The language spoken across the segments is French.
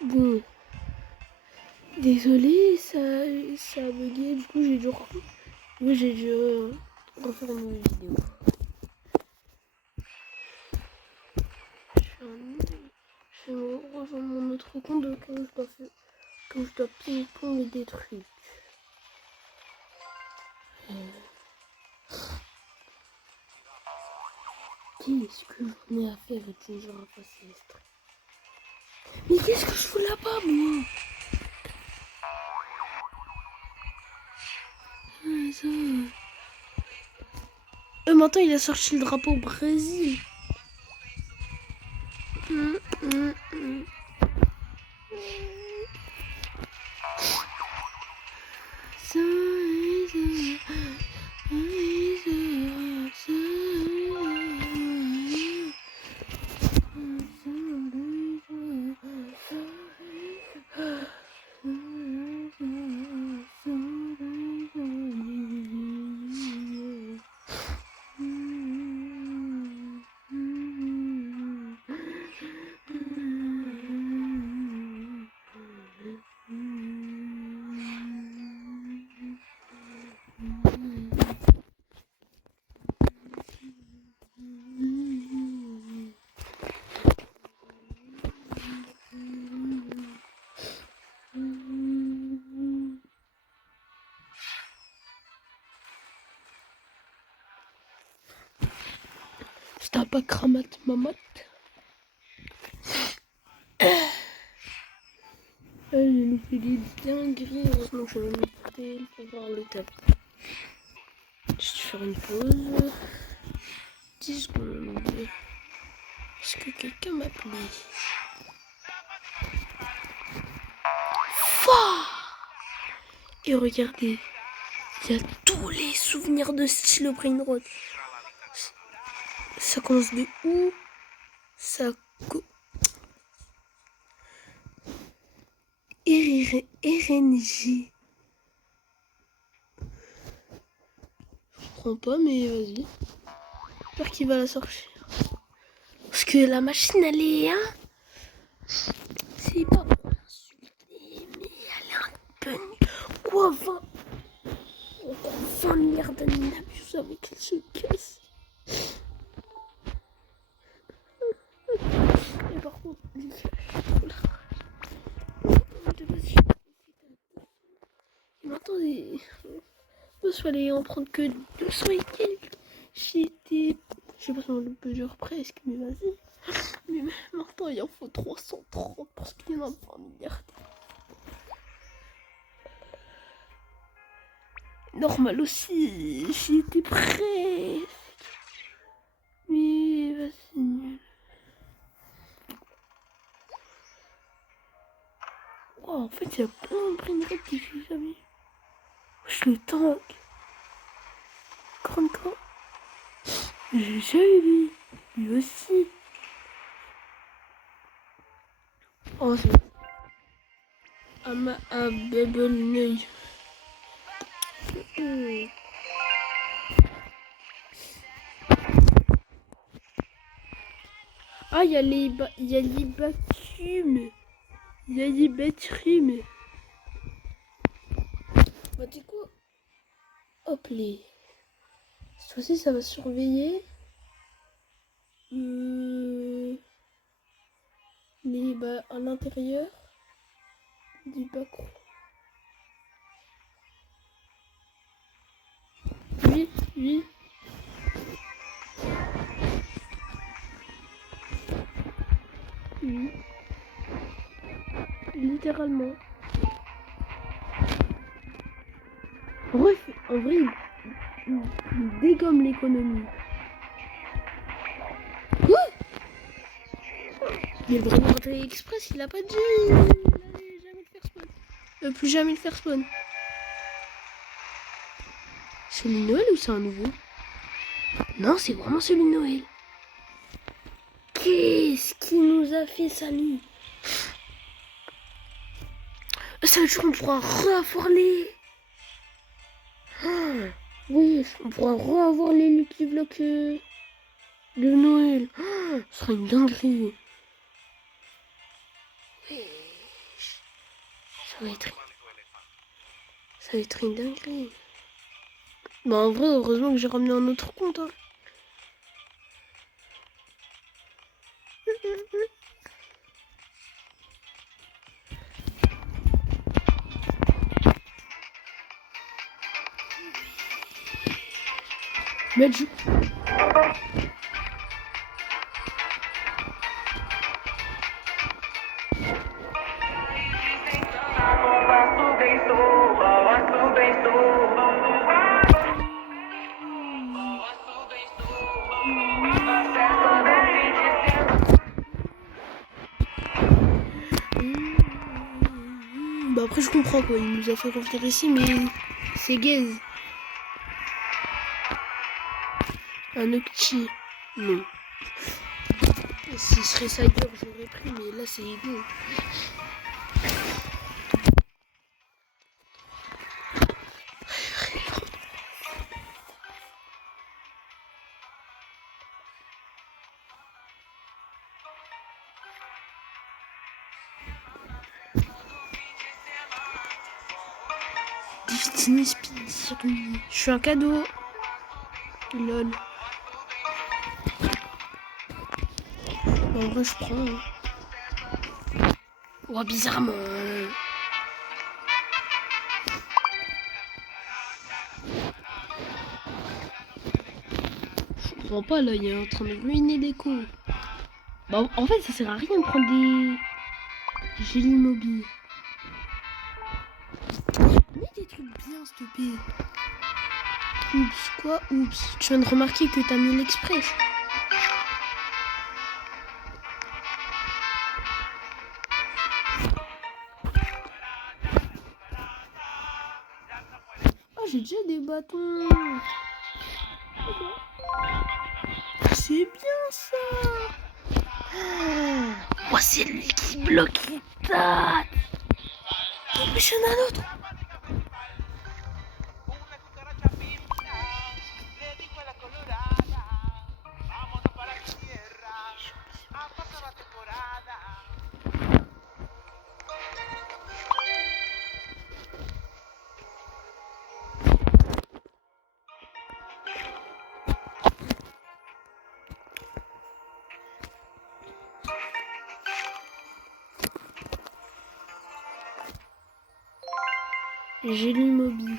Bon, désolé, ça a bugué, du coup j'ai dû refaire une nouvelle vidéo. Je vais rejoindre mon autre compte quand je dois ping-pong des trucs. Qu'est-ce que j'en ai à faire avec ces gens à passer les trucs? Mais qu'est-ce que je fous là-bas, moi? Maintenant il a sorti le drapeau au Brésil. C'était pas cramate mamate. J'ai loupé des dingueries. Heureusement que je vais monter pour voir le tapis. Je vais faire une pause. 10 secondes. Est-ce que quelqu'un m'a appelé? Et regardez, il y a tous les souvenirs de Stylo Brainrot. Ça commence de où? Ça RNG. Je comprends pas, mais vas-y. J'espère qu'il va la sortir. Parce que la machine, elle est... Hein, c'est pas pour l'insulter, mais elle est un peu... Quoi, 20 milliards d'années d'abus avec elle se casse. Et par contre, j'ai trop la rage. Et maintenant, je suis allé en prendre que 200 et quelques. J'étais... Je sais pas si on le peut dire presque, mais vas-y. Mais maintenant, il en faut 330 parce qu'il y en a 20 milliards. Normal aussi, j'étais presque. Mais vas-y, nul. Wow, en fait, il y a plein de brainrot que j'ai jamais. Je le tank. Grande camp. J'ai jamais vu. Lui aussi. Oh, c'est à Bubble Neuil. Ah, il y a les bâtiments. Il y a des bâtiments. Bah, du coup, hop les. Cette fois-ci, ça va surveiller à l'intérieur du bac. Oui. Littéralement. En vrai, il dégomme l'économie. Quoi? Mais le Brainrot Express, il a pas dit. Il allait jamais le faire spawn. Plus jamais le faire spawn. C'est le Noël ou c'est un nouveau? Non, c'est vraiment celui de Noël. Qu'est-ce qui nous a fait ça, lui? Ça veut dire qu'on pourra re-avoir les... Ah, oui, on pourra re-avoir les Lucky Block de Noël. Ah, ce sera une dinguerie. Oui. Ça va être une dinguerie. Bah en vrai, heureusement que j'ai ramené un autre compte. Hein. Mais je... Bah après je comprends quoi, il nous a fait revenir ici mais c'est gaze. Un Octi. Non. Si serait ça dur j'aurais pris mais là c'est ego. Destiny Speed Circuit. Je suis un cadeau. Lol. En vrai je prends. Hein. Oh bizarrement. Je comprends pas là, il est en train de ruiner des coups. Bah en fait ça sert à rien de prendre des gélies mobiles. Mais des trucs bien stoppés. Oups, quoi? Oups. Tu viens de remarquer que t'as mis l'express. Oh, j'ai déjà des bâtons. C'est bien ça. Oh, c'est lui qui bloque les dates. Oh, mais j'en ai un autre. J'ai l'immobile.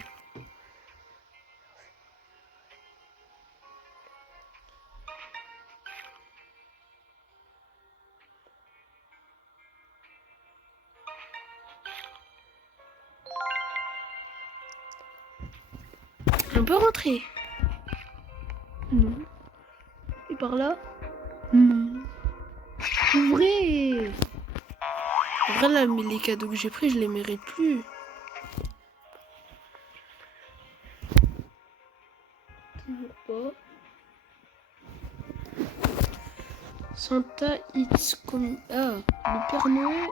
On peut rentrer. Non. Et par là? Non. Ouvrez. En vrai là, mais les cadeaux que j'ai pris, je les mérite plus. Toujours pas. Santa It's Coming. Ah,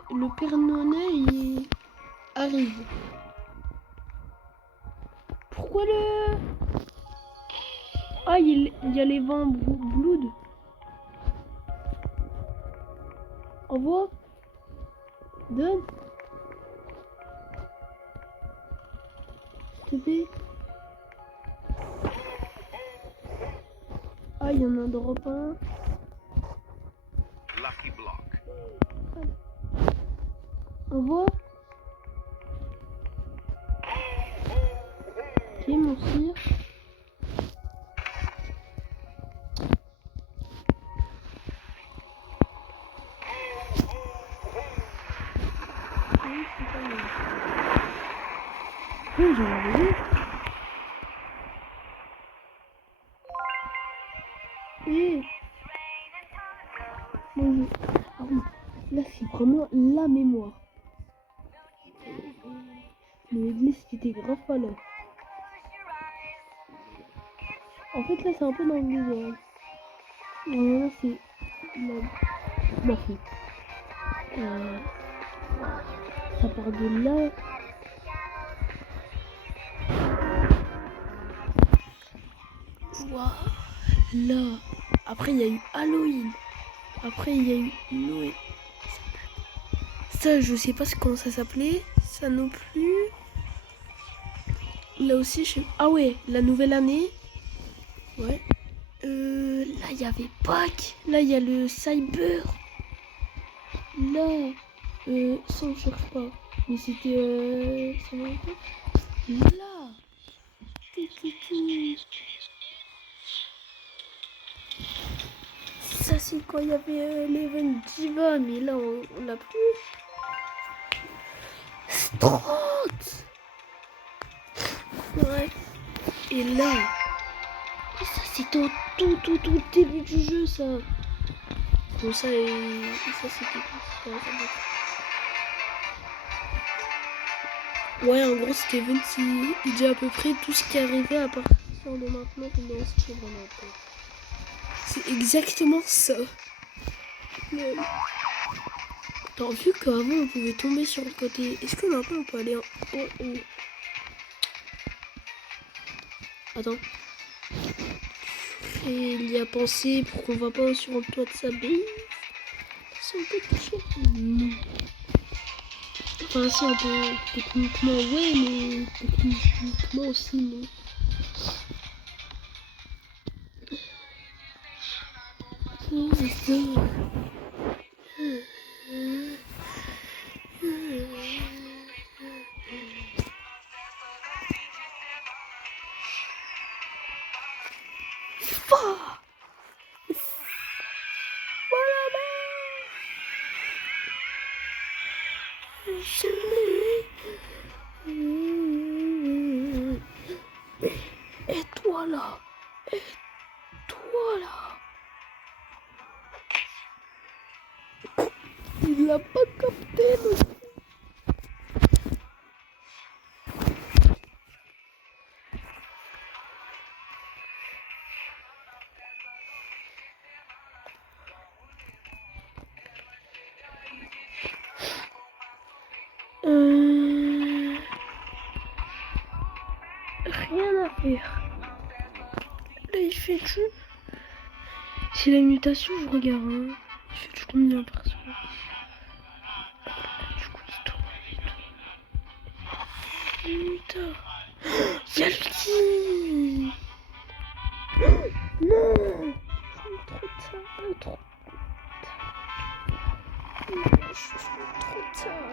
le Père Noël, il arrive. Pourquoi le... Ah, il y a les vents blood. Envoie. Donne. S'il te plaît. Ah, il y en a un drop un. Envoie. Ok, mon cire. Oui, j'en avais vu. Et... Bon, ah oui, là c'est vraiment la mémoire. Le glisse était grave pas là. En fait là c'est un peu dans le désordre. Là c'est la fait. Ça part de là. Voilà. Après il y a eu Halloween. Après il y a eu Noël. Ça je sais pas comment ça s'appelait. Ça non plus. Là aussi, je sais... Ah ouais, la nouvelle année. Ouais. Là, il y avait Pâques. Là, il y a le Cyber. Là, ça, on cherche pas. Mais c'était... ça va un peu. Là. Ça, c'est quand il y avait l'event Diva. Mais là, on l'a plus. Strott. Ouais. Et là... Ça, c'était au tout début du jeu, ça. Bon, ça, ça c'était quoi? Ouais, en gros, cet event, il dit à peu près tout ce qui est arrivé à partir de maintenant dans ce jeu. C'est exactement ça. T'as vu qu'avant, on pouvait tomber sur le côté. Est-ce que maintenant, on peut aller en haut? Attends. Et il y a pensé pour qu'on va pas sur le toit de sa bille. C'est un peu touché. Enfin, si, un peu techniquement, ouais, mais techniquement aussi, non. Et toi là, il l'a pas capté le... Rien à faire. Là il fait du... C'est la mutation, je regarde. Hein. Il fait du combien par seconde? Du coup il tourne. Putain. Y'a le qui? Non. Trop tard. Je suis trop tard.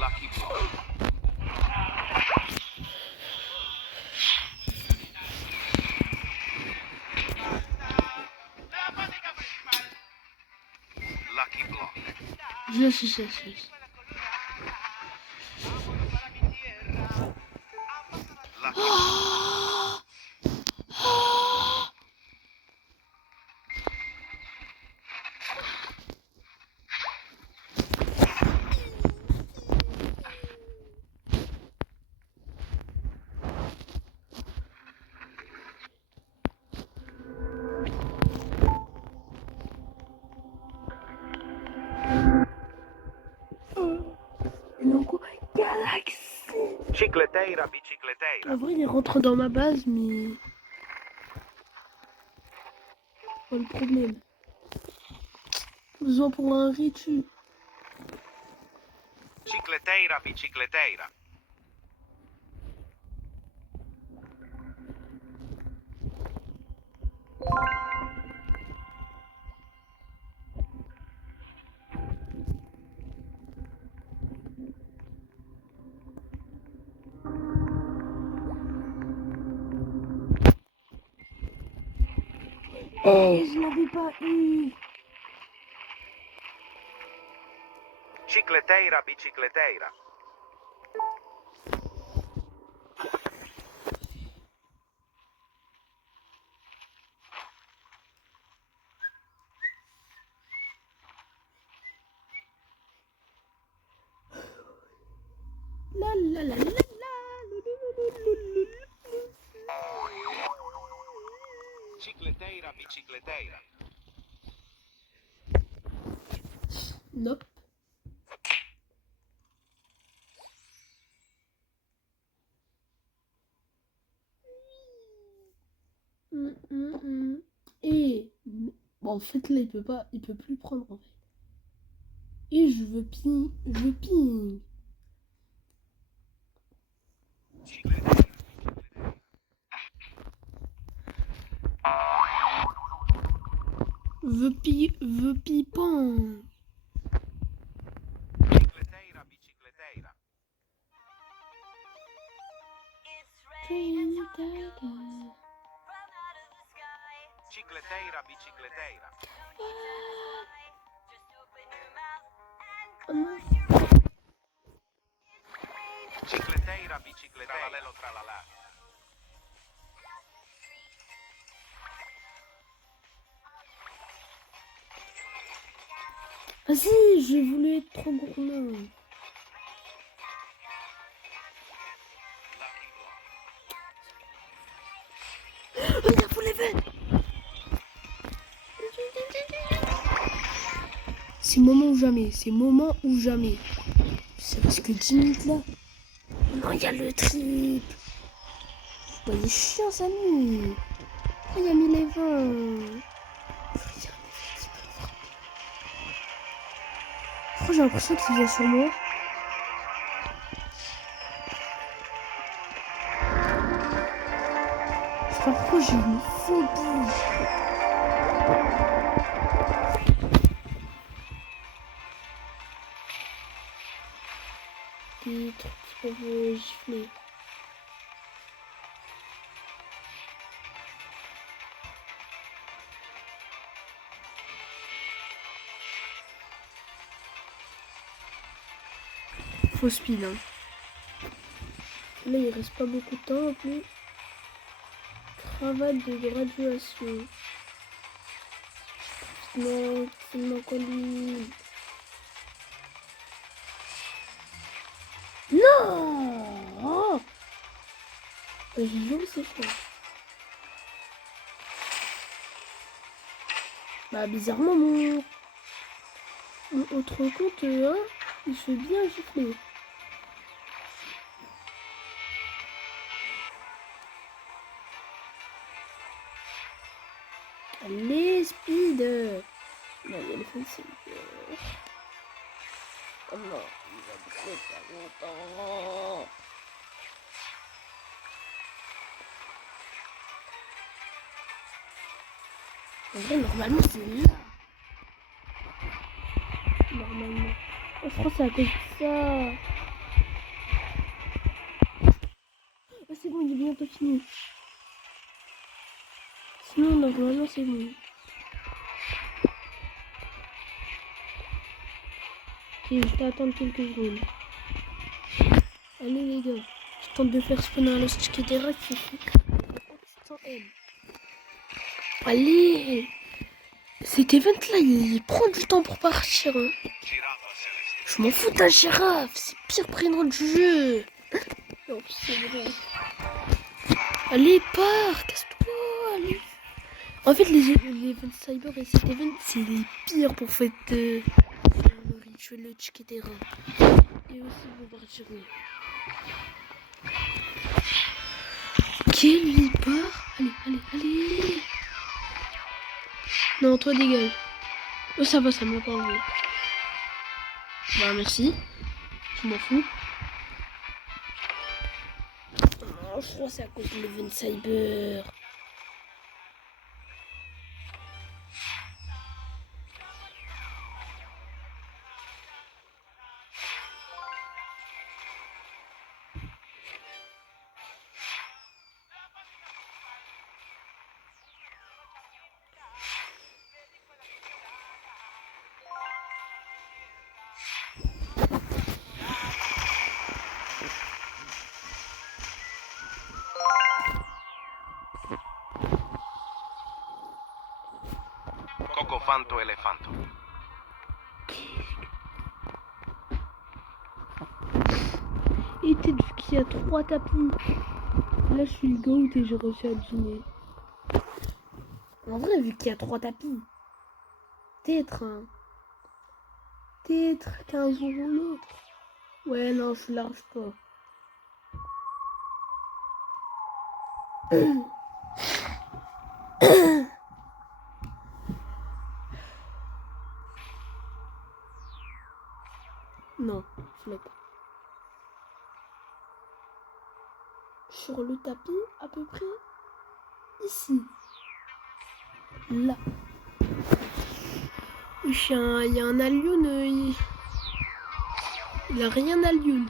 Lucky Block. Lucky Block. Yes. Galaxy. Chicleteira, bicicleteira. En vrai, il rentre dans ma base, mais... Pas le problème. Besoin pour un ritu. Chicleteira, bicicleteira. Je l'avais pas eu. Chicleteira, bicicleteira. La. Chicleteira, bicicleteira. Nope. Et bon, en fait là il peut plus prendre en fait. Et je veux ping. Veux pipant. Bicicleteira, bicicleteira. Cicleteira, bicicleteira. Cicleteira, bicicleteira. Tralalelo, tralala. Vas-y, j'ai voulu être trop gourmand. Il a pour les veines. C'est moment ou jamais. C'est parce que 10 minutes là. Non, il y a le triple. Bah, il est chiant, ça, lui. Oh, il a mis les 20. Pourquoi j'ai l'impression qu'il vient sur moi? Je sais pas pourquoi j'ai une phobie. Des trucs qui peuvent gifler. Faux speed, hein. Là, il reste pas beaucoup de temps en plus. Cravate de graduation. Non, c'est mon colis. Non! Oh, j'ai joué, c'est quoi? Bah, bizarrement, mon autre compte, hein, il fait bien gifler. Allez, speed! Non, il y a le fancy. Oh non, il va beaucoup pas longtemps. En vrai, normalement, c'est là. Normalement. Oh, je crois que c'est à cause de ça. Oh, c'est bon, il est bientôt fini. Sinon, normalement, c'est bon. Ok, je vais attendre quelques secondes. Allez, les gars. Je tente de faire spawner le stick des rats qui fait 100 M. Allez! Cet event là, il prend du temps pour partir. Hein. Je m'en fous de la girafe. C'est pire prénom du jeu. Non, c'est vrai. Allez, pars. Casse-toi. Allez. En fait, les events cyber et cet event, c'est les pires pour faire le rituel de Chiquetera. Et aussi bombardier. Ok, lui il part. Allez. Non, toi dégage. Oh, ça va, ça m'a pas enlevé. Bah, merci. Je m'en fous. Oh, je crois que c'est à cause de l'event cyber. Cocofanto, elefanto. Et peut-être vu qu'il y a 3 tapis. Là, je suis le goat et j'ai réussi à deviner. En vrai, vu qu'il y a 3 tapis, peut-être, hein. Peut-être qu'un jour ou l'autre. Ouais, non, je large pas. Non, flop. Sur le tapis, à peu près ici. Là. Il y a un alien. Il a rien à Lyon.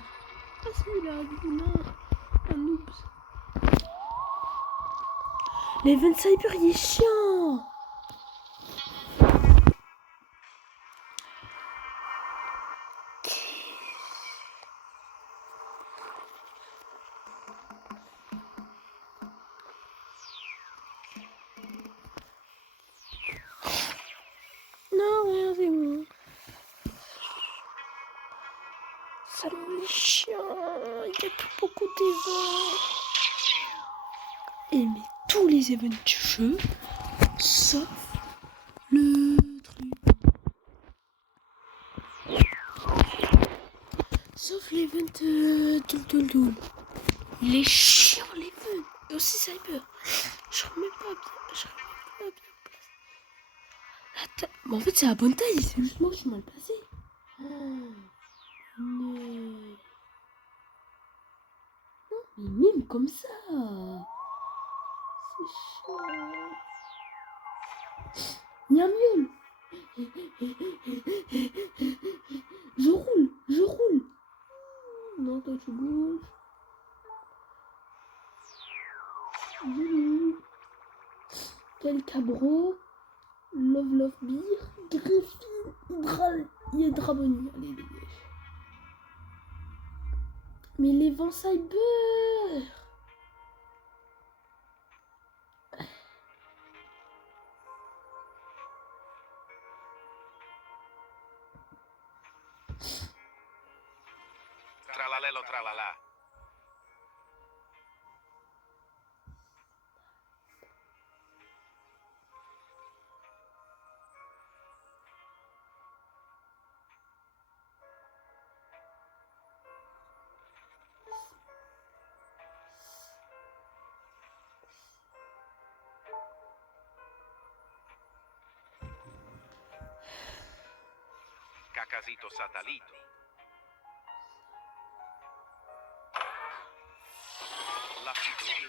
Ah si, il a Lyon. Un noobs. L'event cyber, il est chiant. Non, rien, c'est bon. Ça me chiant. Il y a plus beaucoup d'événements. Et mais tous les événements du jeu, sauf le truc. Sauf l'event Tool. Il est chiant l'event. Et aussi Cyber. Je remets pas bien. Mais en fait c'est la bonne taille, c'est juste moi qui suis mal placé. Mais mime comme ça. C'est chiant. Miam miam. Je roule. Non, toi tu bouges. Quel cabro. Love beer. Griffin. Hydraboni. Allez, dégage. Mais les vents cyber. Tralalelo tralala. Cacasito satalito. La figura.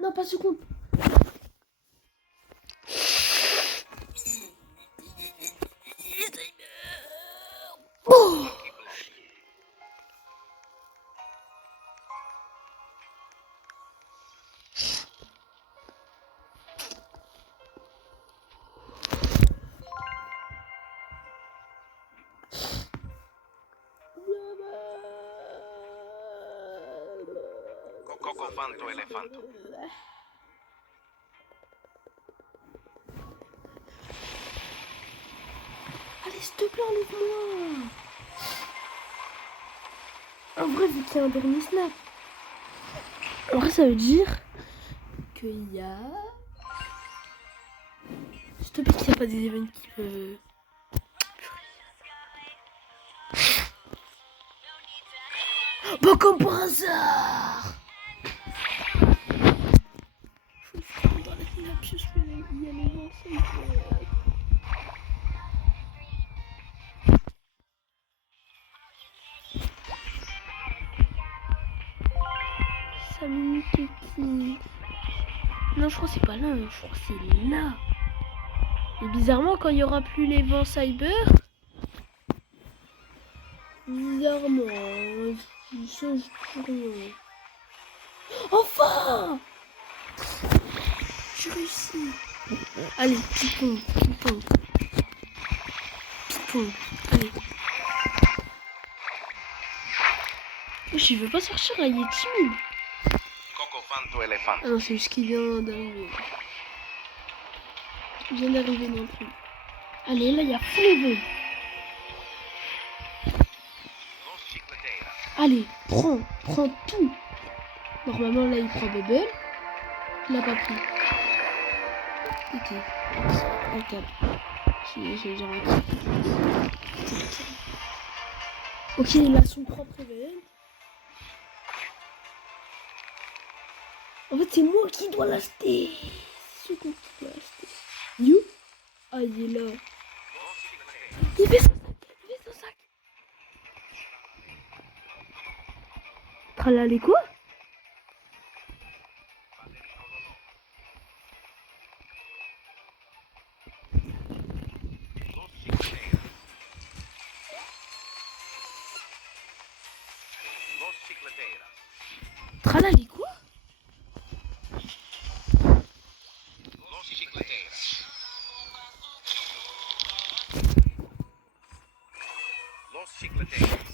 Non, pas ce coup. Oh. Cocofanto elefanto. Allez, s'il te plaît, enlève-moi. En vrai, vu qu'il y a un dernier snap. En vrai, ça veut dire qu'il y a... S'il te plaît, qu'il n'y a pas des événements qui peuvent... Bah, comme par hasard. Dans la synapsis, il y a les ensembles. Ça minute qui... Non, je crois que c'est pas là, je crois que c'est là. Et bizarrement, quand il n'y aura plus les vents cyber... Bizarrement, ça je rien. Enfin! J'ai réussi. Allez, ping-pong. Allez. Je veux pas sortir, là, il est timide. Cocofanto elefanto. Ah non, c'est juste qu'il vient d'arriver. Il vient d'arriver non plus. Allez, là, il y a Flavor. Allez, prends tout. Normalement, là, il prend Bubble. Il n'a pas pris. Ok. Un câble. J'ai jamais pris. Ok, il a son propre event. En fait, c'est moi qui dois l'acheter. C'est ce qui doit l'acheter. You? Ah, il est là. Il fait son sac. Il fait son sac. Tralala quoi? Los chicleteras. Tralala quoi? Los chicleteras. Los chicleteras.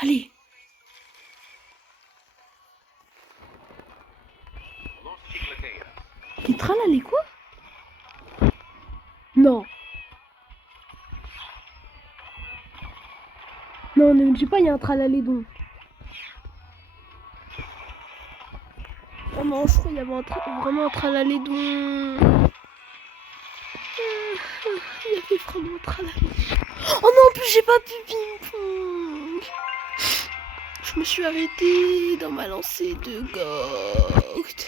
Allez. Los chicleteras. Il tralala quoi? Non. Non, ne me dis pas, il y a un tralalédon. Oh non, je crois qu'il y avait vraiment un tralalédon. Il y avait vraiment un tralalédon. Oh non, en plus, j'ai pas pu ping-pong. Je me suis arrêtée dans ma lancée de gold.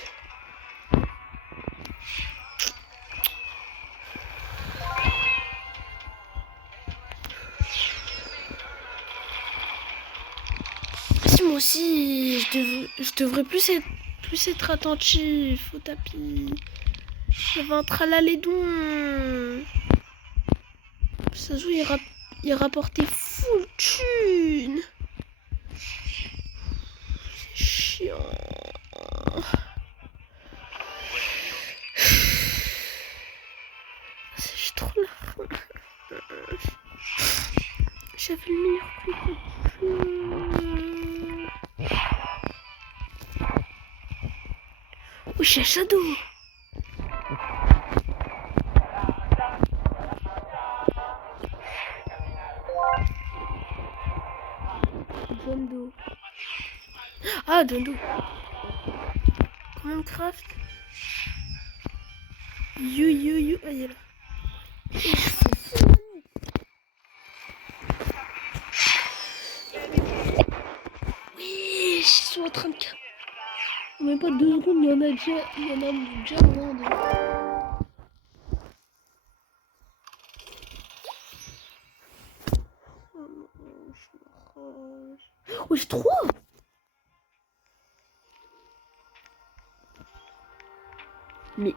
Si moi aussi, je devrais plus être attentif au tapis. Il y avait un tralalédon. Ça se joue, il rapportait full thune. C'est chiant. J'ai trop la faim. J'avais le meilleur prix. Oh, j'ai un shadow. John Doe. Ah, John Doe. Comment craft? You. Ah, il est là. Oui, je suis en train de... Même pas 2 secondes, il y en a déjà moins de... Oh, j'ai 3. Mais...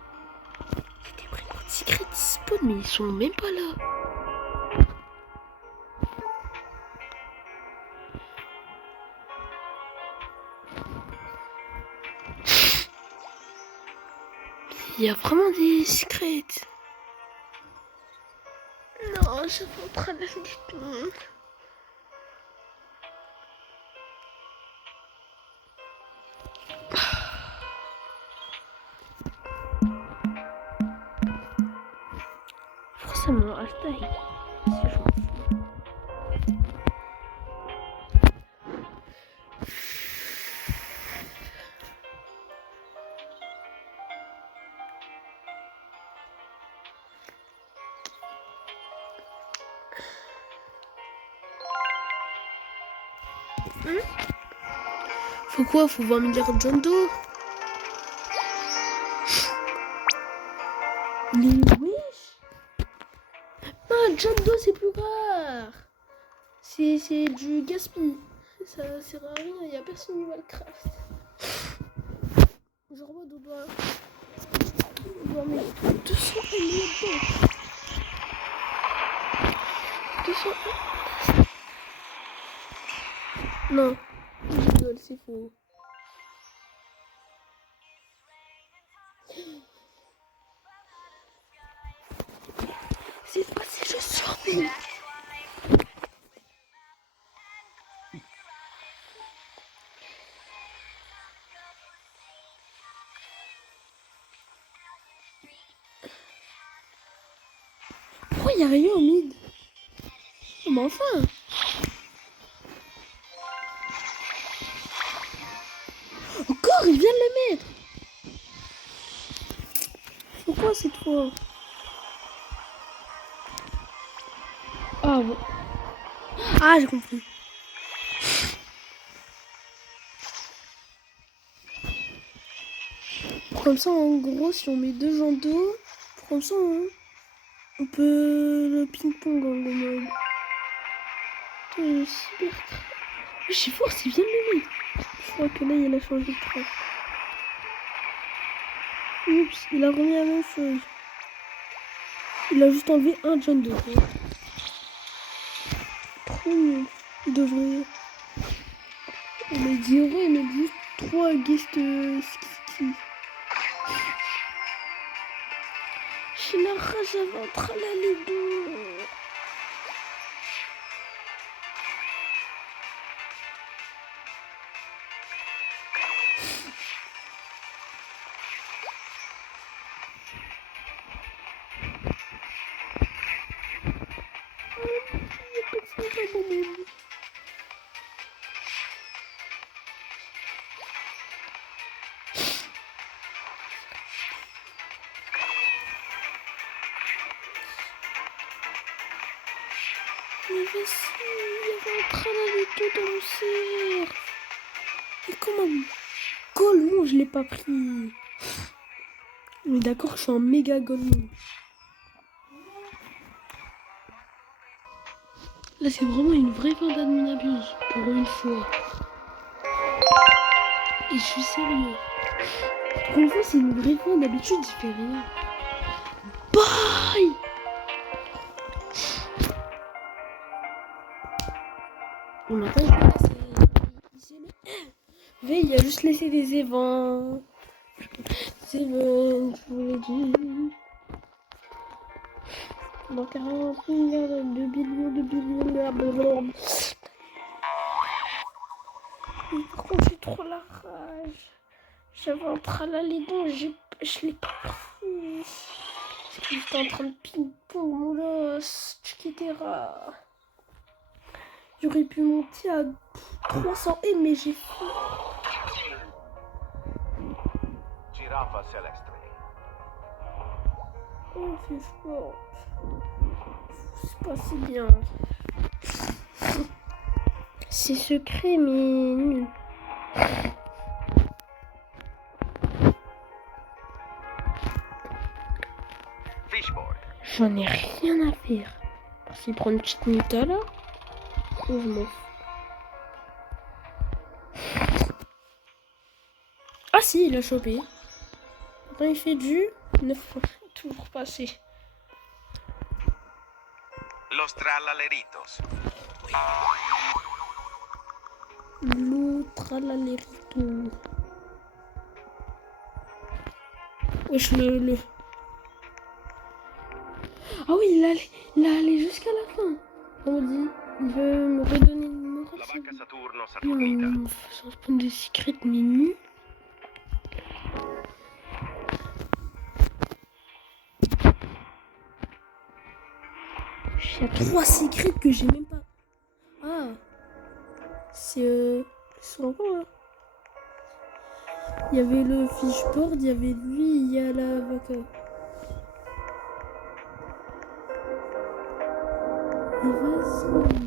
C'était vraiment secret spawn, mais ils sont même pas là. Il y a vraiment des secrets. Non, je vais pas prendre du tout. Forcément, hashtag. C'est chaud. Faut quoi? Faut 20 milliards de John Doe. Mais wesh. Ah, John Doe c'est plus rare. C'est du gaspille. Ça sert à rien, y a personne qui va le craft. Genre moi on doit mettre 200 millions dedans. 200. Non, je rigole, c'est faux. Cette fois-ci, je survis. Pourquoi il n'y a rien au mid? Mais enfin. Encore, il vient de le mettre. Pourquoi cette fois? Ah bon. Ah, j'ai compris. Comme ça, en gros, si on met 2 gens d'eau, comme ça, on peut le ping-pong en gros mode. Super. Je suis fort, c'est bien mené. Je crois que là, il a changé de track. Oups, il a remis la même chose. Il a juste enlevé un John Doe. Trop nul. Il devrait... On m'a dit ouais, il met juste 3 guest ski. J'ai la rage à ventre à la lido. Mais vas-y, il y avait un tralalido dans mon cerf. Et comment Golemon, je l'ai pas pris. Mais d'accord, je suis un méga Golemon. Là, c'est vraiment une vraie fin d'adminabuse, pour une fois. Et je suis sérieux. Pour une fois, c'est une vraie fin. D'habitude, il fait rien. Bye. On n'a pas laissé. Il a juste laissé des évents. C'est bon, je vous l'ai dit. Dans 40 milliards, 2 billions, blablabla. Pourquoi j'ai trop la rage? J'avais un tralalido, je l'ai pas pris. Parce que j'étais en train de ping-pong, mon los, etc. J'aurais pu monter à 300 et mais j'ai fait. Giraffa celeste. Oh, c'est fort. C'est pas si bien. C'est secret, mais nul. Fishboard. J'en ai rien à faire. Parce qu'il prend une petite minute à l'heure. Je m'en fous. Ah si, il a chopé. Après, il fait du 9 fois. Toujours passé. Los tralaleritos. L'autre à l'alerito. Wesh, le... Ah oui, il a allé jusqu'à la fin. On dit, il veut me redonner le numéro. La vacca Saturno C'est Saturnita. un spawn de secret, mais nul. Il y a 3 secrets que j'ai même pas. Ah, c'est son quoi là. Il y avait le fishboard, il y avait lui, il y a la vaca. Mais vas-y.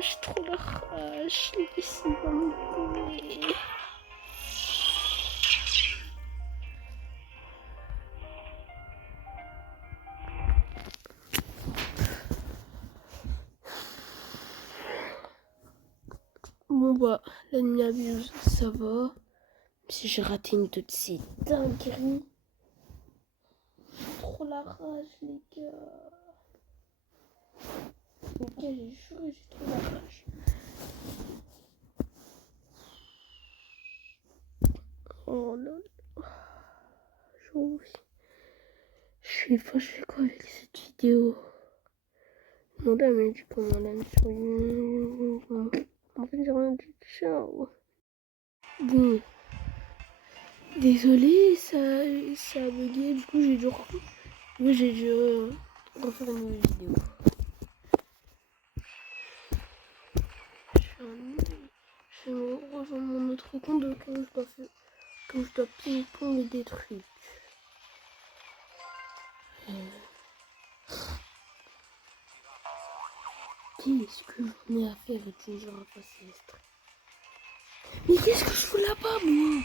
J'ai trop la rage. Laissez moi me couler. Bon bah, la nuit abuse, ça va. Même si j'ai raté une de ces dingueries. J'ai trop la rage, les gars. Les gars, j'ai juré, j'ai trop la rage. Oh là là. Je suis fâchée quoi avec cette vidéo. Non, là, mais du coup, on l'a mis sur YouTube. En fait, j'ai rien dit. Ciao. Bon. Désolé, ça a bugué. Du coup, j'ai dû refaire une nouvelle vidéo. Je vais me rejoindre mon autre compte comme je dois ping-pong des trucs. Qu'est-ce que j'en ai à faire avec une girafe céleste? Mais qu'est-ce que je fous là-bas, moi?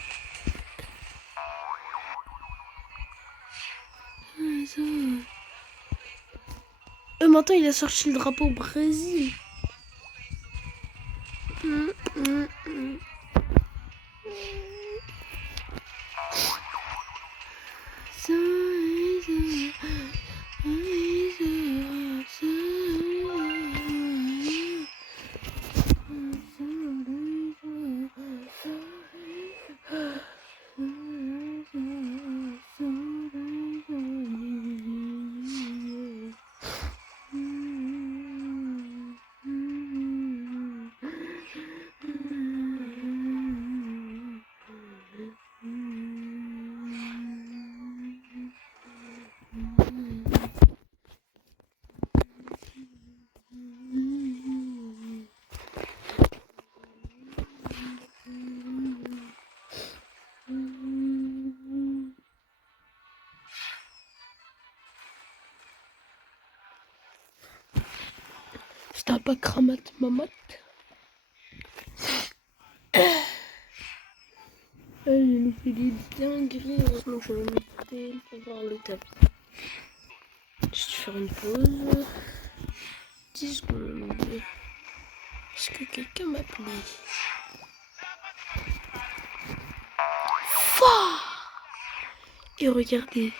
Maintenant il a sorti le drapeau au Brésil. C'est pas cramate mamate. J'ai loupé des dingueries. Heureusement que je vais me monter pour voir le tapis. Je vais faire une pause. 10 secondes. Est-ce que quelqu'un m'a appelé? Et regardez,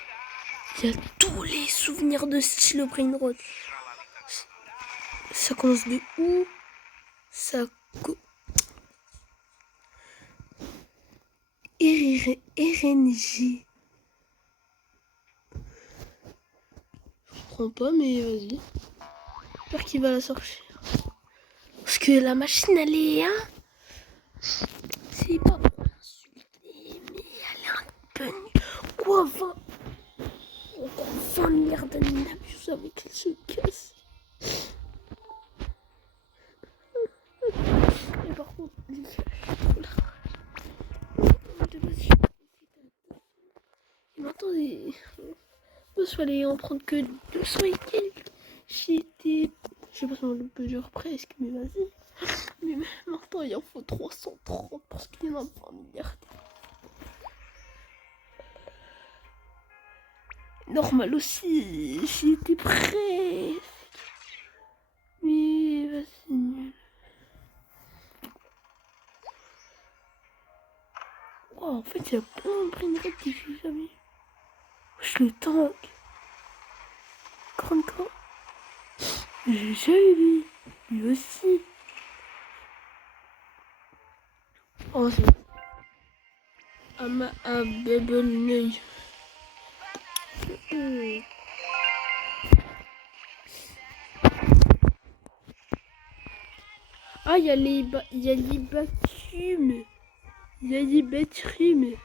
il y a tous les souvenirs de Stylo Brainrot. Ça commence de où? Ça RNG. Je comprends pas, mais vas-y. J'espère qu'il va la sortir. Parce que la machine, elle est... Hein, c'est pas pour l'insulter, mais elle est un peu nulle. Quoi, 20 milliards d'années d'abus avec elle se casse. Et par contre, maintenant, il fallait en prendre que 200 et quelques. J'étais... Je sais pas si on peut dire presque, mais vas-y. Mais maintenant, il en faut 330 parce qu'il y en a 20 milliards. Normal aussi, j'étais presque. Mais vas-y, nul. Oh, en fait, il y a plein de Brainrot qui j'ai jamais. Je le tank. Grande corps. J'ai jamais vu. Lui aussi. Oh, c'est... À Bubble Neuil. Ah, il y a les bâtiments. Il y a les bâtiments.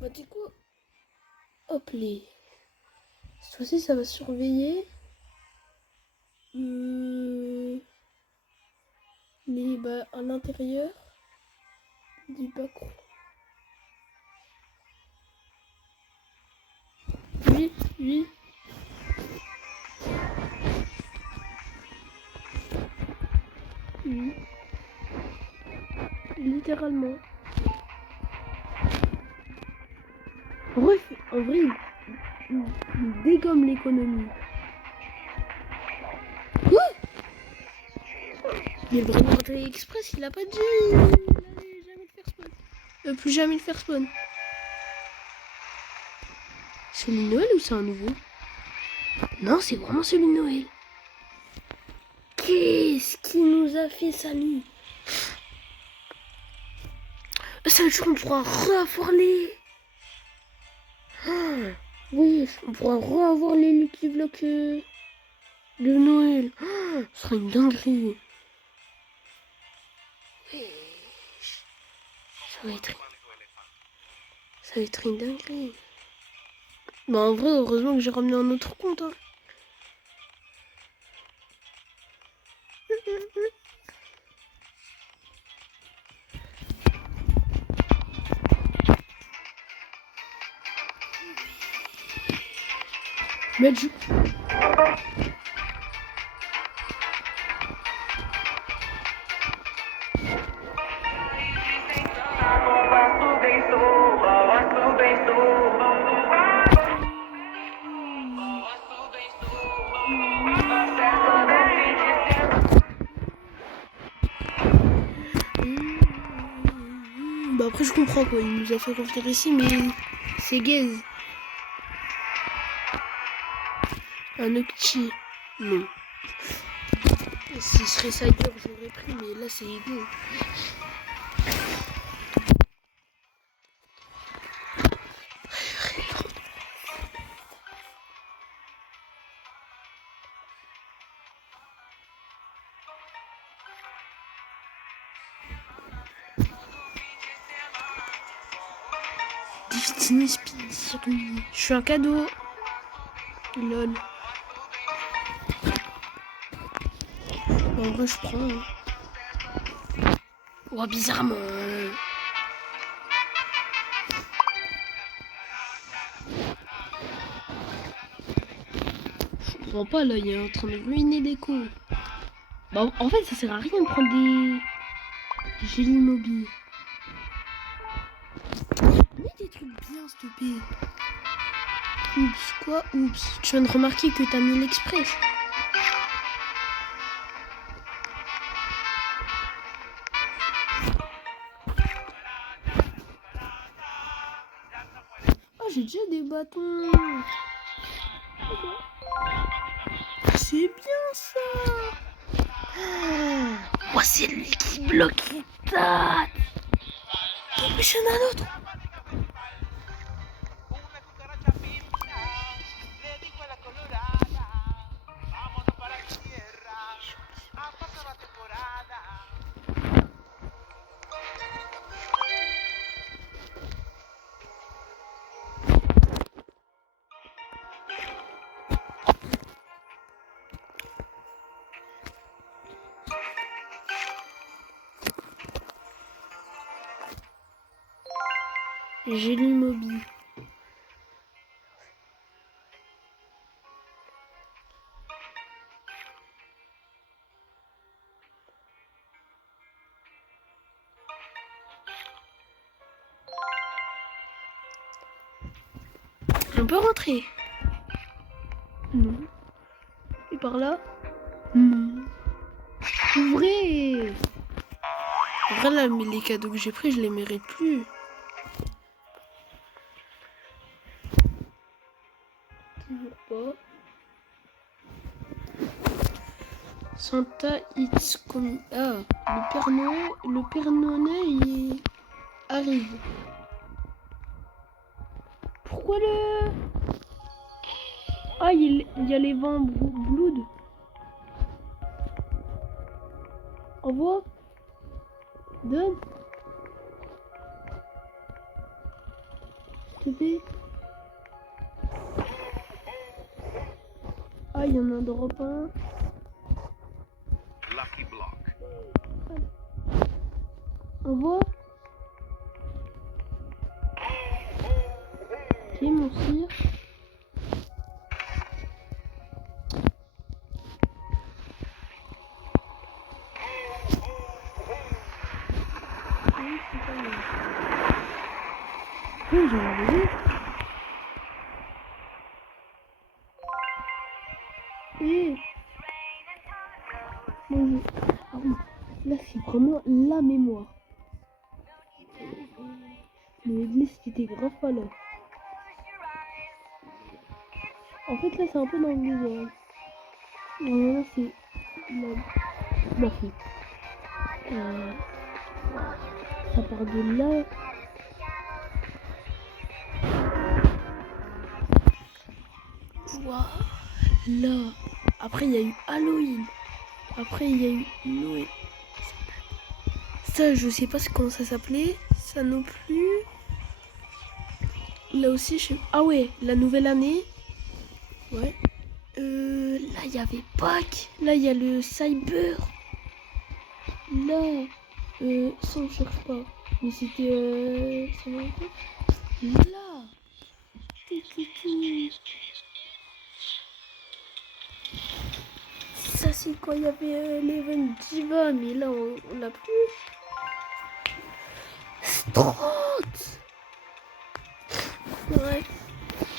Bah, du coup, hop, les... Cette fois-ci, ça va surveiller à l'intérieur du backroom. Oui. Littéralement. En vrai, il dégomme l'économie. Quoi? Mais le Brainrot Express, il a pas dit. Il allait jamais le faire spawn. Plus jamais le faire spawn. C'est le Noël ou c'est un nouveau? Non, c'est vraiment celui de Noël. Qu'est-ce qui nous a fait ça, lui? Ça veut dire qu'on pourra re-avoir les... Ah, oui, on pourra re-avoir les Lucky Block de Noël. Ah, ce sera une dinguerie. Oui. Ça va être une dinguerie. Bah en vrai, heureusement que j'ai ramené un autre compte. Hein. Mais du... comprends pas. Il nous a fait revenir ici, mais c'est gaze. Un Octi. Non. Si ce serait Cyber, j'aurais pris, mais là c'est Ego. Destiny Speed. Je suis un cadeau. Lol. En vrai, je prends. Oh, bizarrement. Je comprends pas là, il est en train de ruiner des coups. Bah, en fait, ça sert à rien de prendre des gélies mobiles. Mais des trucs bien, s'il te plaît. Oups, quoi? Oups. Tu viens de remarquer que t'as mis l'express. Oh, j'ai déjà des bâtons. C'est bien ça. Oh, c'est lui qui bloque les dates. Oh, mais j'en ai un autre. Gélie mobile. On peut rentrer. Non. Et par là? Non. Ouvrez. En vrai là, mais les cadeaux que j'ai pris, je les mérite plus. Toujours pas. Santa It's Coming. Ah, le Père Noël, il arrive. Pourquoi le... Ah, il y a les vents blood. Envoie. Donne. S'il te plaît. Ah, il y en a un drop un. Lucky block. Envoie. Ok, mon cire. Oui, j'en avais vu. Et... Bon, ah oui, là c'est vraiment la mémoire. Le église était grave pas là. En fait là c'est un peu dans le désordre. Là c'est... La fille. Ça part de là. Voilà. Après il y a eu Halloween. Après il y a eu Noël. Ça je sais pas comment ça s'appelait. Ça non plus. Là aussi je sais... Ah ouais, la nouvelle année. Ouais. Là il y avait Pâques. Là il y a le Cyber. Là. Ça on cherche pas. Mais c'était... ça va pas. Là. Ça c'est quand il y avait l'event Diva, mais là on l'a plus. Strott. Ouais.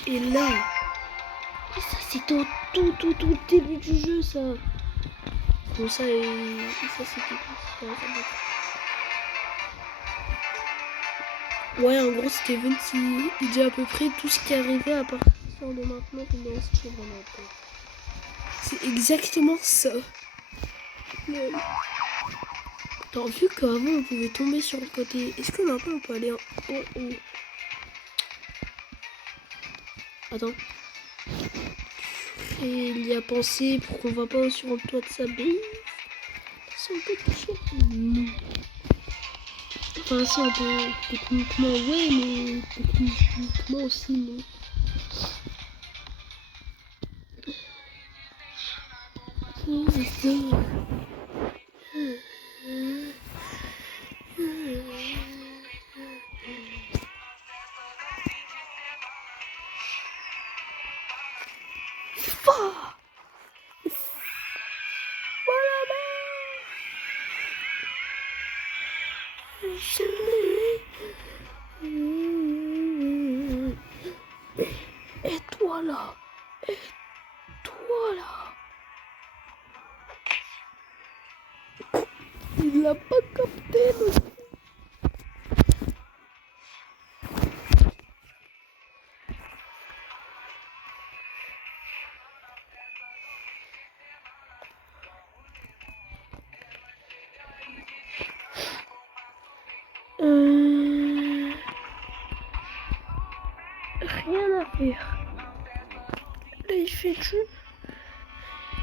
Et là. Et ça c'est au tout début du jeu ça. Bon ça et ça c'était ça. Ouais, en gros, Steven, il dit à peu près tout ce qui est arrivé à partir de maintenant dans ce film. C'est exactement ça. Mais... T'as vu qu'avant, on pouvait tomber sur le côté. Est-ce que maintenant, on peut aller en haut? Attends. Et il y a pensé pour qu'on va pas sur le toit de sa bille. C'est un peu touché. Enfin, si on peut techniquement, ouais, mais techniquement aussi, non. Et toi là, il l'a pas capté le... Rien à faire. Là il fait du...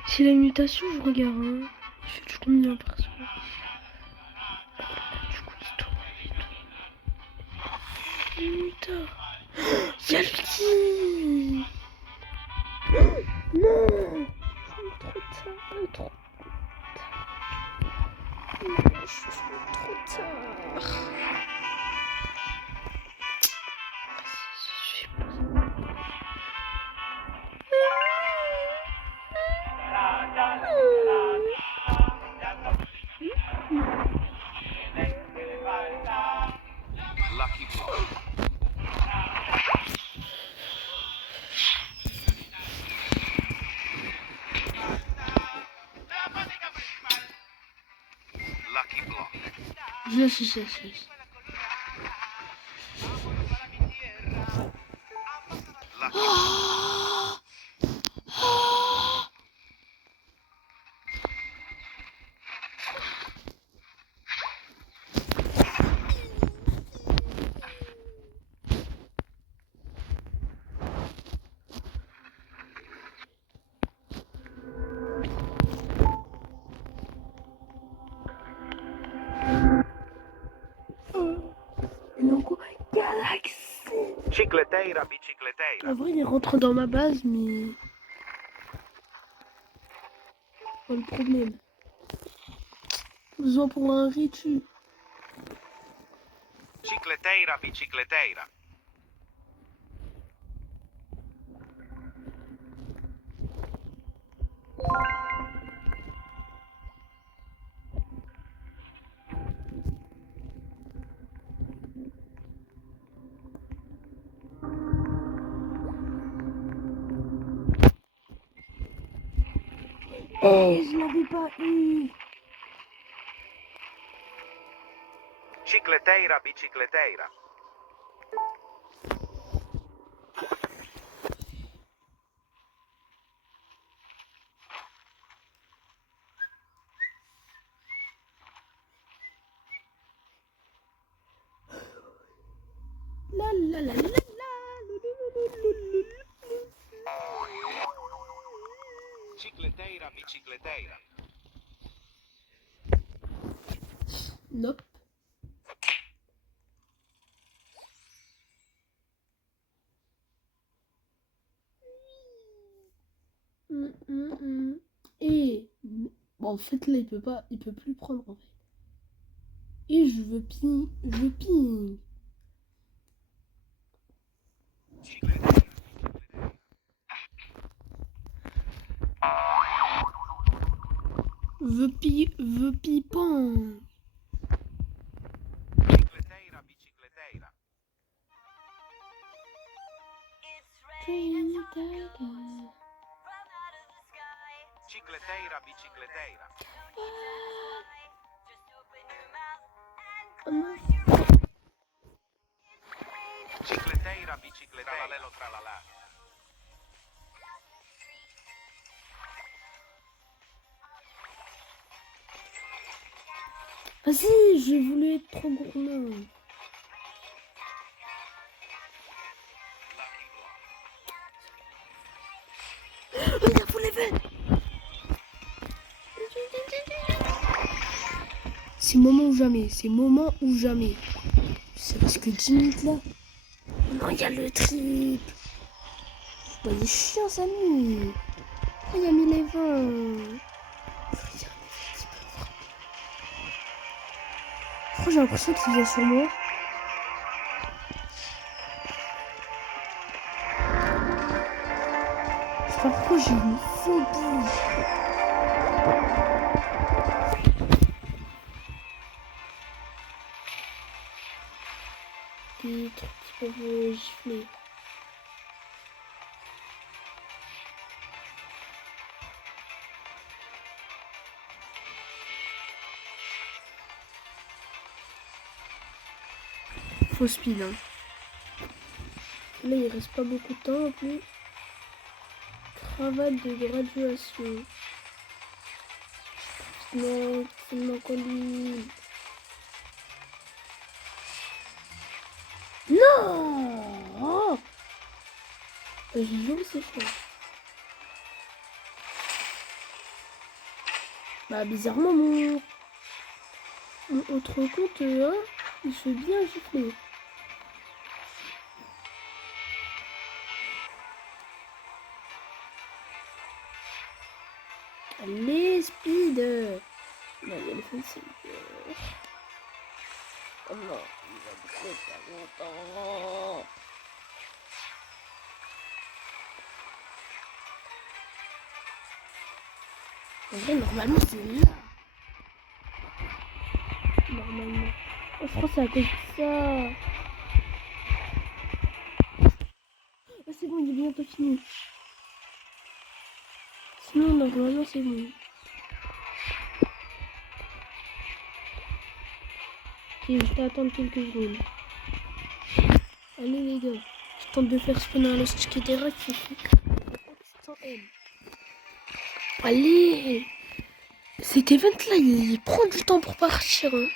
Si la mutation je regarde, hein. Il fait du combien par seconde? Du coup il tourne et tout. Putain. Y'a le qui. Non. Trop tard. Je suis trop tard. Lucky Block. Lucky Block. Je. Galaxy. Cicleteira, bicicleteira. En vrai, il rentre dans ma base, mais... Pas le problème. Besoin pour un ritu. Cicleteira, bicicleteira. Je l'avais pas eu. Cicleteira, bicicleteira. La. Cicleteira, bicicleteira. Nope. Et bon, en fait là il peut plus prendre en fait. Et je veux ping. Veux pipant. Cicleteira, bicicleteira. Cicleteira, bicicleteira. Bicicleteira, bicicleteira. Tralalelo, tralala. Vas-y, j'ai voulu être trop gourmand. Oh, il a full level. C'est moment ou jamais, c'est moment ou jamais. C'est parce que 10 minutes là. Non, il y a le triple. Bah, il est chiant, ça, lui. Oh, il a mis les 20. Oh, j'ai l'impression qu'il vient sur moi. Je sais pas pourquoi j'ai une phobie. Des trucs qui peuvent gifler. Faux speed, hein. Là, il reste pas beaucoup de temps en plus. Cravate de graduation. Non, tellement connu. Non! Oh, j'ai joué c'est fort. Bah, bizarrement, mon autre compte, hein, il se fait bien gifler. Allez, speed! Non, il y a le fancy. Oh non, il va boucler pas longtemps. En vrai, normalement, c'est là. Normalement. Oh, je crois que c'est à cause de ça. Oh, c'est bon, il est bientôt fini. Sinon, normalement, c'est bon. Ok, je vais attendre quelques secondes. Allez, les gars. Je tente de faire spawner le Skitera qui fait 100 M. Allez! Cet event là, il prend du temps pour partir. Hein.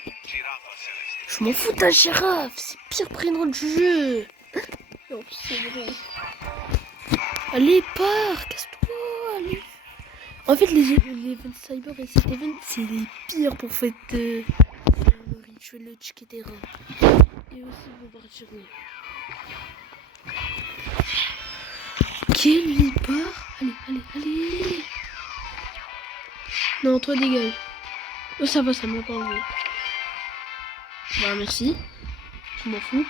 Je m'en fous de la girafe. C'est pire prénom du jeu. Non, c'est vrai. Allez, pars. Casse-toi. Allez. En fait, les events cyber et cet event, c'est les pires pour faire le rituel de Skitera. Et aussi pour partir. Ok, lui il part. Allez, allez, allez. Non, toi dégage. Oh, ça va, ça m'a pas enlevé. Bah, merci. Je m'en fous.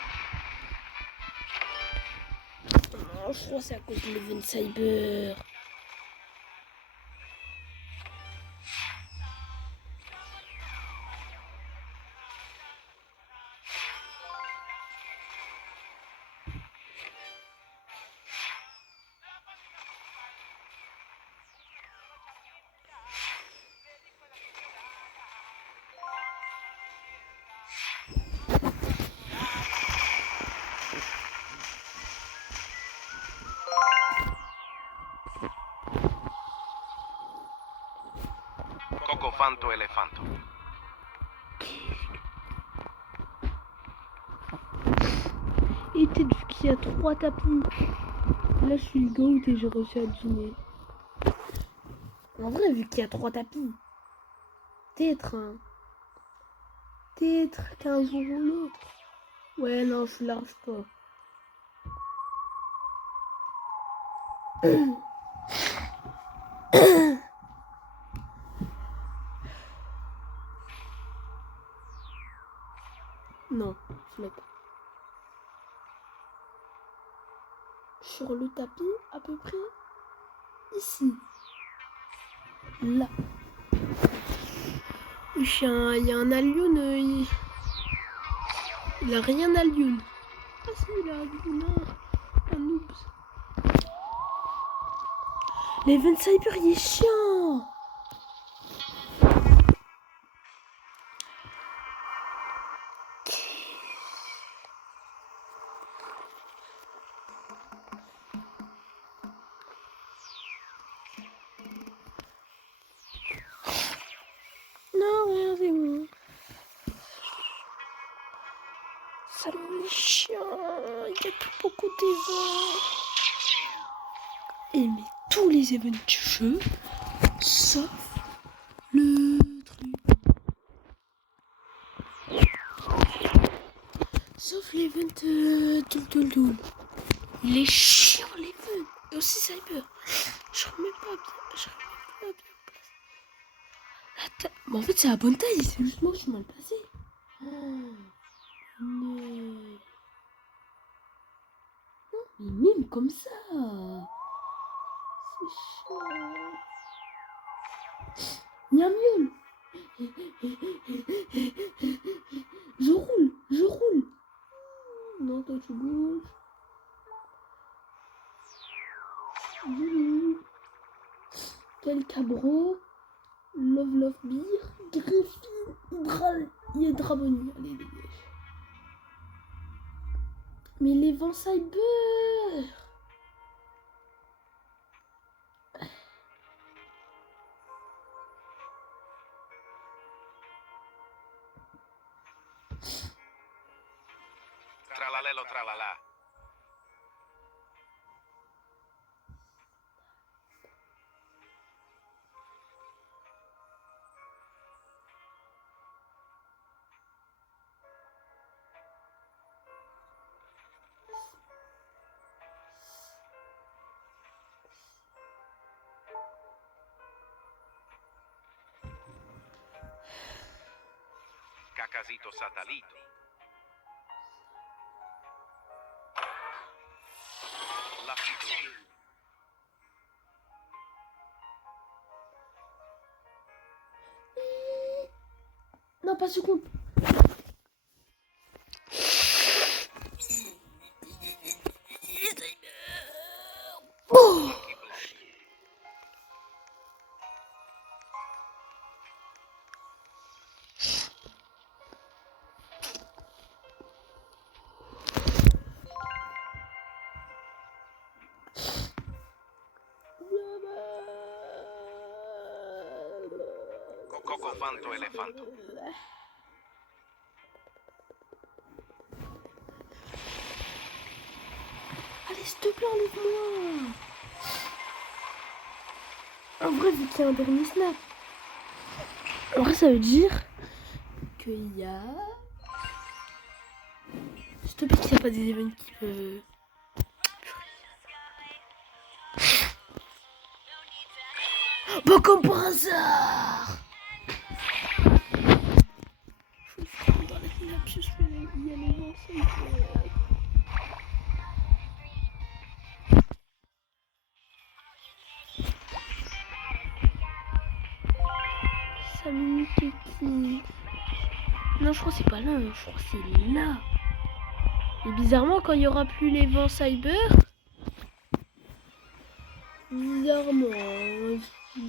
Oh, je crois que c'est à cause de l'event cyber. Cocofanto elefanto. Et peut-être vu qu'il y a 3 tapis. Là, je suis le goat et j'ai réussi à deviner. En vrai, vu qu'il y a 3 tapis, peut-être, hein. Peut-être qu'un jour ou l'autre. Ouais, non, je large pas. Non, je l'ai pas. Sur le tapis, à peu près ici. Là. Il y a un alien, il a rien à Lyon. Ah si, il a un noobs. L'event cyber, il est chiant. Ça me chiant. Il y a plus beaucoup d'événements. Et mais tous les événements du jeu, sauf le truc. Sauf l'event Toul. Il est chiant l'event. Et aussi Cyber. Je remets pas bien. Mais en fait c'est la bonne taille, c'est juste moi qui suis mal placé. Mais même comme ça. C'est chiant. Miam miam. Je roule. Non, toi tu bouges. Quel cabro. Love beer. Griffin. Hydraboni. Allez, dégage. Mais les vents Cyber. Tralalelo tralala. Cacasito satalito. La figura. Non, pas seconde. Oh. Cocofanto elefanto. Allez, s'il te plaît, enlève-moi. En vrai, vu qu'il y a un dernier snap. En vrai, ça veut dire qu'il y a... S'il te plaît, qu'il n'y a pas des événements qui peuvent... Bah, comme par hasard. Je suis dans la pièce où il y a les vents. Salut, Kiki. Non, je crois que c'est pas là. Je crois que c'est là. Et bizarrement, quand il y aura plus les vents Cyber... Bizarrement...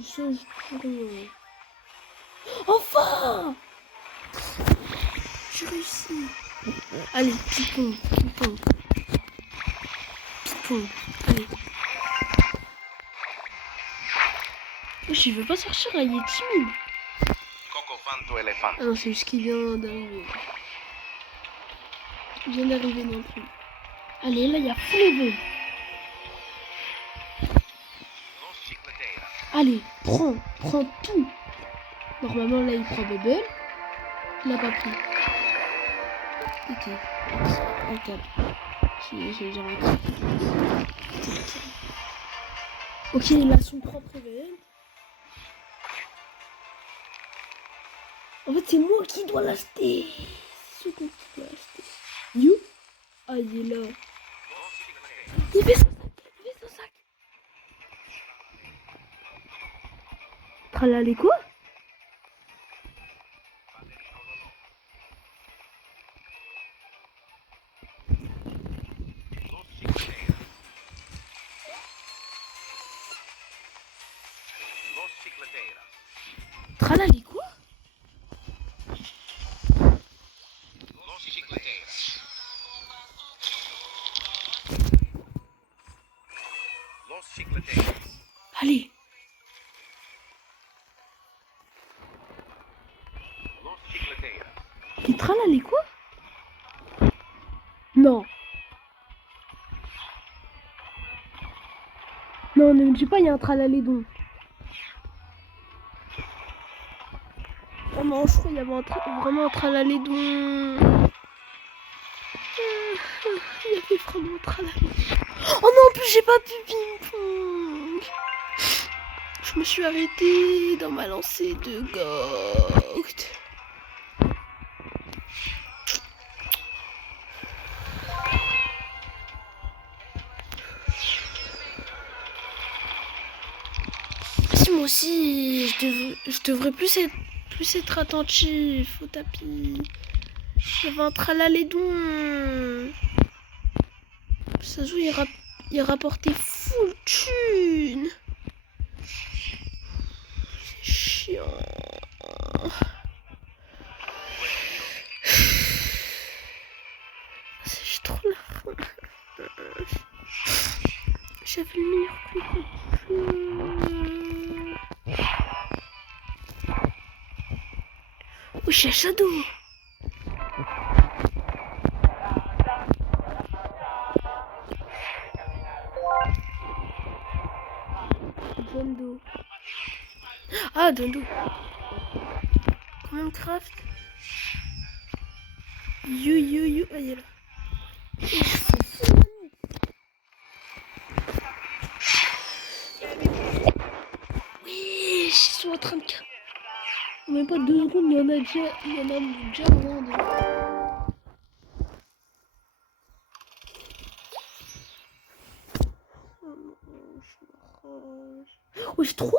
Ça, je rien. Enfin! J'ai réussi. Allez, ping-pong. Allez. Je veux pas sortir, il est timide. Cocofanto elefanto. Ah non, c'est juste qu'il vient d'arriver. Il vient d'arriver non plus. Allez, là, il y a Flavor. Los chicleteras. Allez, prends tout. Normalement, là, il prend Bubble. Il n'a pas pris. Ok. Un câble. J'ai déjà remarqué. Ok, il a son propre event. En fait, c'est moi qui dois l'acheter. C'est ce qui doit l'acheter. You? Ah, il est là. Il fait son sac. Tralala quoi? Los chicleteras. Los chicleteras. Tralala quoi? Los chicleteras. Los chicleteras. Allez. Los chicleteras. Il tralala quoi? Non, ne me dis pas, il y a un tralalédon. Oh non, je crois qu'il y avait vraiment un tralalédon. Il y avait vraiment un tralalédon. Oh non, en plus, j'ai pas pu ping-pong. Je me suis arrêtée dans ma lancée de goat. Si moi aussi, je devrais plus être attentif au tapis. Il y avait un tralalédon. Ça se joue, il rapportait full thune. C'est chiant. J'ai trop la faim. J'avais le meilleur prix. Oh, j'ai un shadow. John Doe. Ah, John Doe. Comment on craft? You. Ah, il est là. Oui, je suis en train de... Même pas 2 secondes, il y en a déjà moins de... Oh, j'ai 3.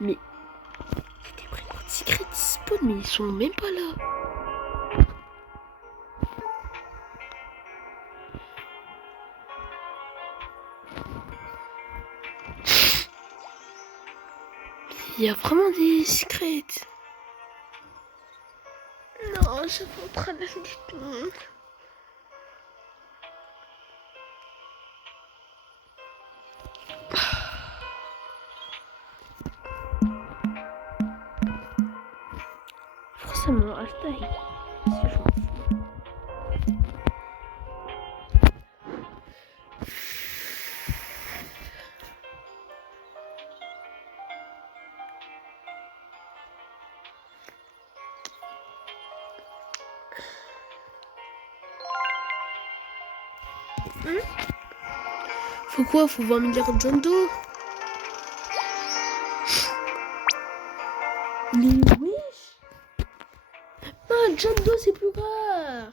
Mais... C'était pris de secret spawn, mais ils sont même pas là. Il y a vraiment des secrets. Non, je vais en train de du tout. Forcément, hashtag. C'est chaud. Faut quoi? Faut 20 milliards de John Doe. Mais wesh. Ah, John Doe c'est plus rare.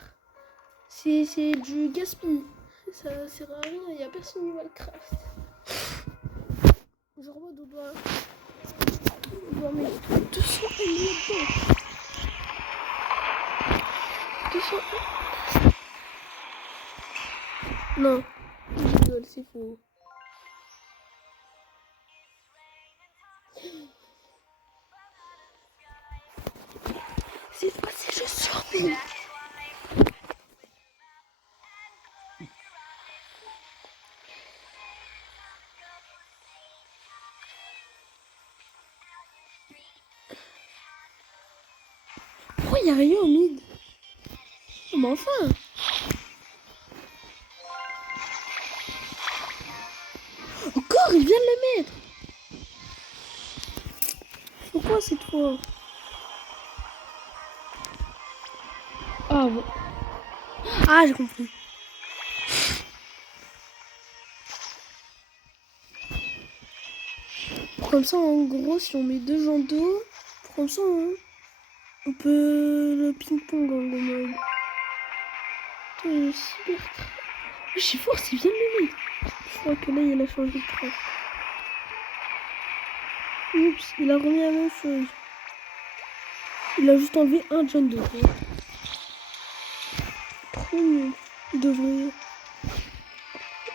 C'est du gaspille. Ça sert à rien, y a personne qui va le craft. Genre moi on doit mettre 200 millions dedans. 200. Non, je rigole, c'est faux. C'est passé, je survis. Pourquoi y a rien au mid? Oh, mais enfin. Encore, il vient de le mettre. Pourquoi cette fois? Ah bon. Ah, j'ai compris. Comme ça, en gros, si on met 2 gens d'eau, comme ça, on peut le ping-pong en gros mode. Super. Je suis fort, c'est bien le mettre. Je crois que là, il a changé de trace. Oups, il a remis la même chose. Il a juste enlevé un John Doe. Trop nul. Il devrait...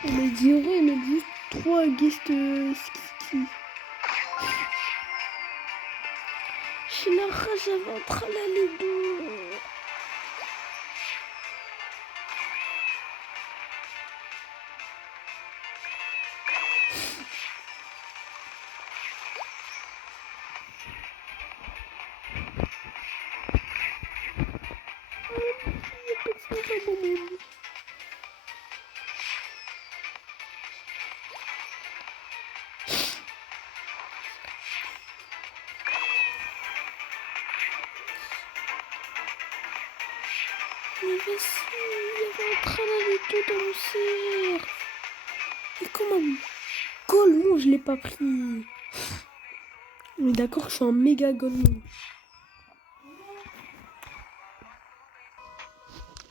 On a dit heureux, il met juste 3 guest ski. J'ai la rage avant de tralalédon. Il y a personne dans mon monde. si, il y avait un tralalito dans mon cerf. Et comment golemon, je l'ai pas pris. On est d'accord que je suis un méga golemon.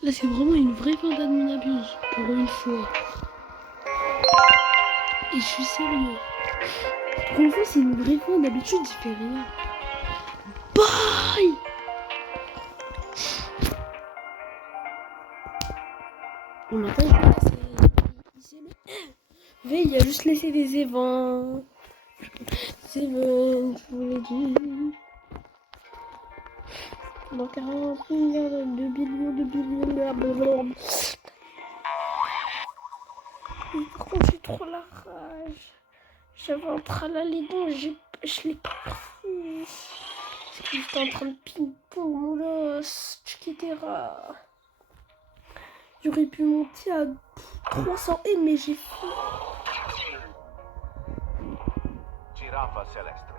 Là, c'est vraiment une vraie fin d'Adminabuse, pour une fois. Et je suis sérieux. Pour une fois, c'est une vraie fin. D'habitude, il fait rien. Bye. On n'a pas laissé. Mais il a juste laissé des évents. Des évents, je vous l'ai dit. Dans 40 milliards de billions, blablabla. Par contre, j'ai trop la rage. J'avais un tralalidon, je l'ai pas pris. Parce que j'étais en train de ping-pong, mon los, tchiketera. J'aurais pu monter à 300 et mais j'ai fait. Giraffa celeste.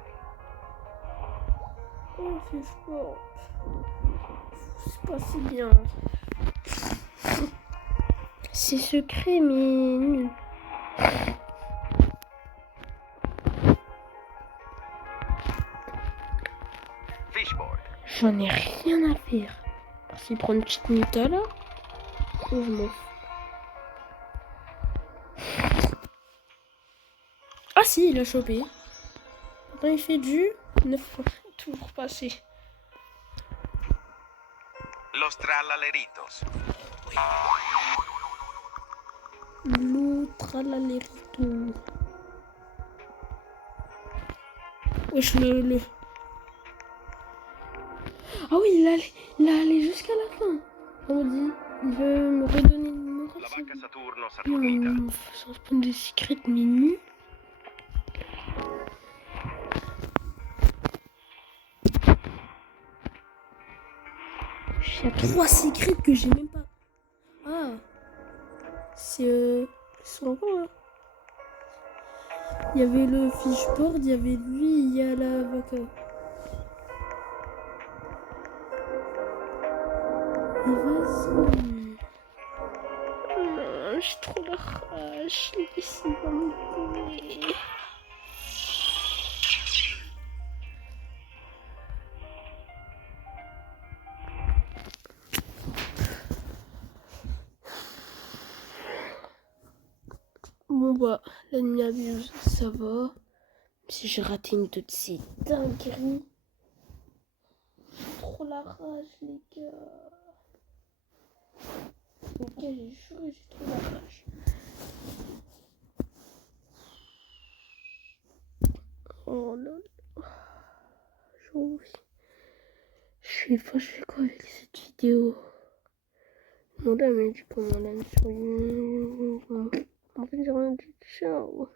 Oh, c'est fort. C'est pas si bien. C'est secret, mais nul. Fishboard. J'en ai rien à faire. S'il prend une petite Nita là, je m'en fous. Ah si, il a chopé. Après, il fait du 9 fois. Toujours passé. Los tralaleritos. L'autre à la lérito. Wesh, le. Ah oui, il a allé jusqu'à la fin. On me dit, il veut me redonner une numéro. La vacca Saturno Il Saturnita. me fait un spawn de secret menu. Il y a 3 secrets que j'ai même pas. Ah, c'est ils sont encore là. Il y avait le fishboard, il y avait lui, il y a la vaca. Et vas-y. Non, j'ai trop la rage. Laissez pas me couler. Bon bah, la nuit abuse, ça va. Même si j'ai raté une toute si dinguerie. J'ai trop la rage, les gars. Les gars, j'ai juré, j'ai trop la rage. Oh là là. Je suis fâchée quoi avec cette vidéo. Mon dame, mais du coup, mon dame sur YouTube. En fait, j'ai rien dit. Ciao.